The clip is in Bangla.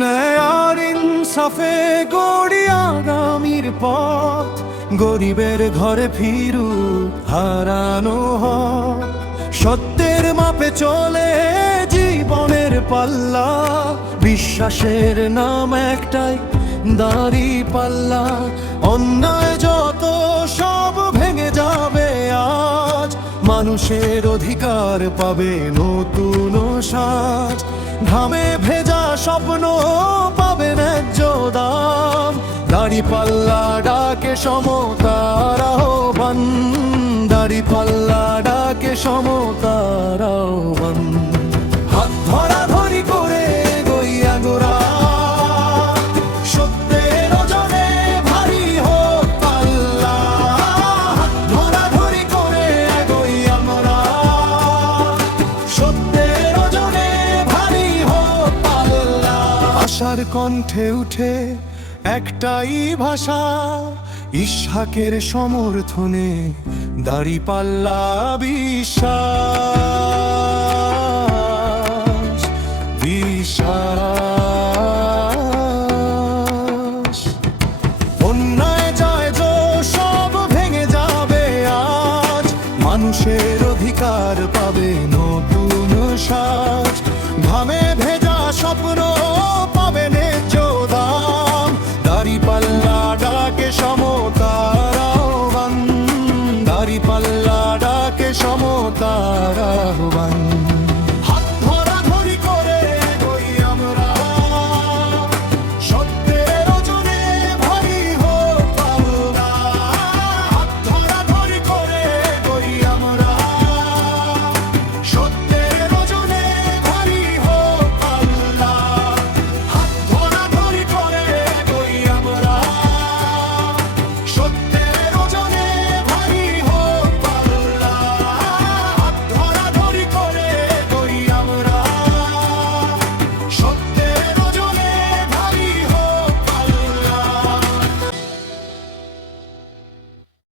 ন্যায় আর ইনসাফে গড়ি আগামীর পথ, গরিবের ঘরে ফিরু হারানো হক। সত্যের মাপে চলে জীবনের পাল্লা, বিশ্বাসের নাম একটাই দাঁড়িপাল্লা। অন্যায় যত সব ভেঙে যাবে আজ, মানুষের অধিকার পাবে নতুন সাজ। ঘামে ভেজা স্বপ্ন পাবে ন্যায্য দাম, দাঁড়িপাল্লা ডাকে সমতার আহ্বান, দাঁড়িপাল্লা ডাকে সমতার আহ্বান। হাত ধরাধরি করে গইয়া গোরা, সত্যের ওজনে ভারী হোক পাল্লা। হাত ধরাধরি করে গইয়া মোরা, সত্যের ওজনে ভারী হোক পাল্লা। আশার কণ্ঠে উঠে একটাই ভাষা, ইসহাকের সমর্থনে দাঁড়িপাল্লা বিশ্বাস, বিশ্বাস। অন্যায় যায় যে সব ভেঙে যাবে আজ, মানুষের অধিকার পাবে নতুন সাজ। ঘামে ভেজা স্বপ্ন পাবে ন্যায্য দাম, দাঁড়িপাল্লা ডাকে সমতার আহ্বান, দাঁড়িপাল্লা ডাকে সমতার আহ্বান।